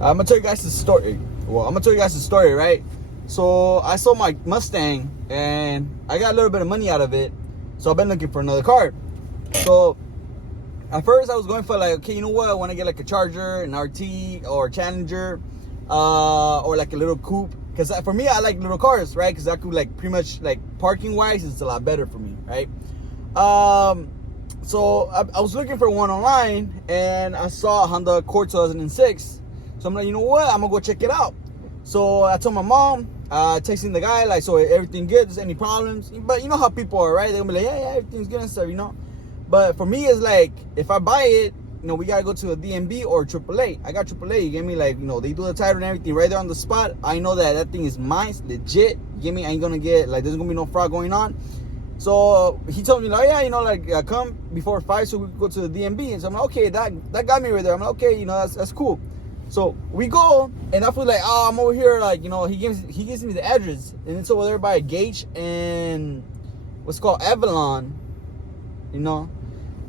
I'm gonna tell you guys the story. Right? So I sold my Mustang and I got a little bit of money out of it. So I've been looking for another car. So at first I was going for like, okay, you know what? I want to get like a Charger, an RT, or a Challenger, or like a little coupe. Because for me, I like little cars, right? Because I could like pretty much like parking wise, it's a lot better for me, right? So I was looking for one online and I saw a Honda Accord 2006. So I'm like, you know what? I'm gonna go check it out. So I told my mom, texting the guy, like, so everything good? There's any problems? But you know how people are, right? They're gonna be like, yeah, everything's good and stuff, you know? But for me, it's like, if I buy it, you know, we gotta go to a DMV or AAA. I got AAA, you get me? Like, you know, they do the title and everything right there on the spot. I know that thing is mine, legit. You get me? I ain't gonna get, like, there's gonna be no fraud going on. So he told me, like, yeah, you know, like, come before 5 so we can go to the DMV. And so I'm like, okay, that got me right there. I'm like, okay, you know, that's cool. So we go, and I feel like, oh, I'm over here, like, you know, he gives me the address, and it's over there by Gage and what's called Avalon, you know,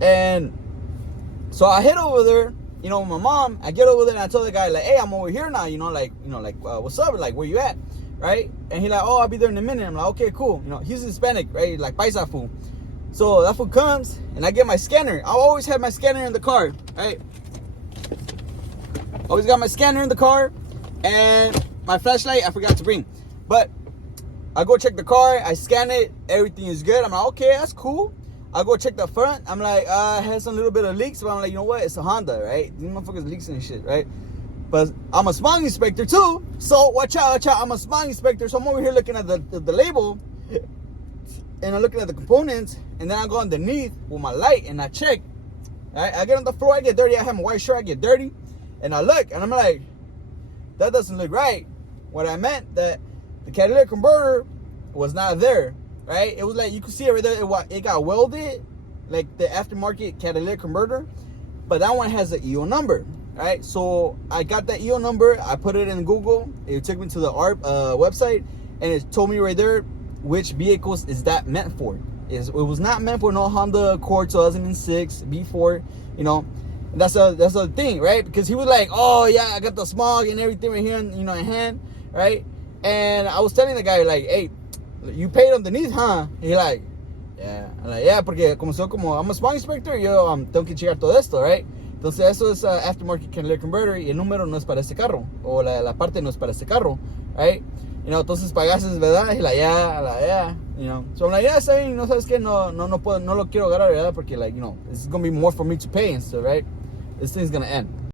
and so I head over there, you know, with my mom. I get over there and I tell the guy, like, hey, I'm over here now, you know, what's up, like, where you at, right? And he like, oh, I'll be there in a minute. I'm like, okay, cool, you know, he's Hispanic, right, like paisa fool. So that fool comes, and I get my scanner. I always have my scanner in the car, right? Always got my scanner in the car, and my flashlight I forgot to bring. But I go check the car, I scan it, everything is good. I'm like, okay, that's cool. I go check the front. I'm like, it has some little bit of leaks, but I'm like, you know what? It's a Honda, right? These motherfuckers leaks and shit, right? But I'm a smog inspector too, so watch out. I'm a smog inspector, so I'm over here looking at the label, and I'm looking at the components, and then I go underneath with my light and I check. Right? I get on the floor, I get dirty. I have my white shirt, I get dirty. And I look, and I'm like, that doesn't look right. What I meant, that the catalytic converter was not there, right? It was like, you could see it right there, it got welded, like the aftermarket catalytic converter, but that one has the EO number, right? So I got that EO number, I put it in Google, it took me to the ARP website, and it told me right there which vehicles is that meant for. It was not meant for no Honda Accord 2006 B4, you know. And that's the thing, right? Because he was like, oh yeah, I got the smog and everything right here, you know, in hand, right? And I was telling the guy, like, hey, you paid underneath, huh? And he like, yeah. I'm like, yeah, porque I'm a smog inspector, yo tengo que checar todo esto, right? Entonces eso es aftermarket catalytic converter y el número no es para este carro, o la parte no es para este carro, right? You know, entonces pagaste, ¿verdad? Y yeah, you know. So I'm like, yeah, saying, no sabes qué, no lo quiero agarrar, ¿verdad? Porque, like, you know, it's gonna be more for me to pay and stuff, right? This thing's gonna end.